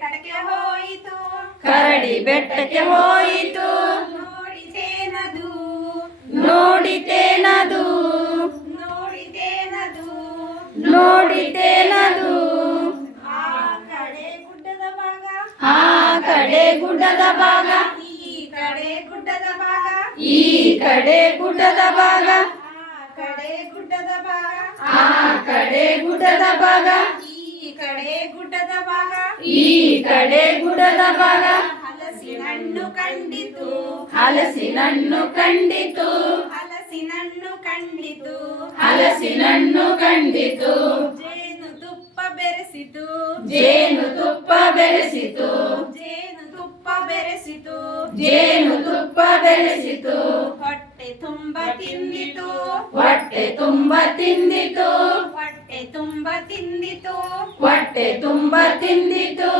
ಬೆಟ್ಟಕ್ಕೆ ಹೋಯಿತು. ಕರಡಿ ಬೆಟ್ಟಕ್ಕೆ ಹೋಯಿತು. ನೋಡಿತೇನದು? ನೋಡಿತೇನದು? ನೋಡಿತೇನದು? ನೋಡಿತೇನದು? ಆ ಕಡೆ ಗುಡ್ಡದ ಭಾಗ. ಆ ಕಡೆ ಗುಡ್ಡದ ಭಾಗ. ಈ ಕಡೆ ಗುಡ್ಡದ ಭಾಗ. ಈ ಕಡೆ ಗುಡ್ಡದ ಭಾಗ. ಆ ಕಡೆ ಗುಡ್ಡದ ಭಾಗ. ಆ ಕಡೆ ಗುಡ್ಡದ ಭಾಗ. ಗುಡ್ಡದ ಭಾಗ? ಈ ಕಡೆ ಗುಡದ ಭಾಗ. ಹಲಸಿನಣ್ಣು ಕಂಡಿತು. ಹಲಸಿನಣ್ಣು ಕಂಡಿತು. ಹಲಸಿನಣ್ಣು ಕಂಡಿತು. ಹಲಸಿನಣ್ಣು ಕಂಡಿತು. ಜೇನು ತುಪ್ಪ ಬೆರೆಸಿತು. ಜೇನು ತುಪ್ಪ ಬೆರೆಸಿತು. ಜೇನು ತುಪ್ಪ ಬೆರೆಸಿತು. ಜೇನು ತುಪ್ಪ ಬೆರೆಸಿತು. ಹೊಟ್ಟೆ ತುಂಬ ತಿಂದಿತು. ಹೊಟ್ಟೆ ತುಂಬ ತಿಂದಿತು. ಹೊಟ್ಟೆ ತುಂಬ ತಿಂದಿತು. ಹೊಟ್ಟೆ ತುಂಬ ತಿಂದಿತು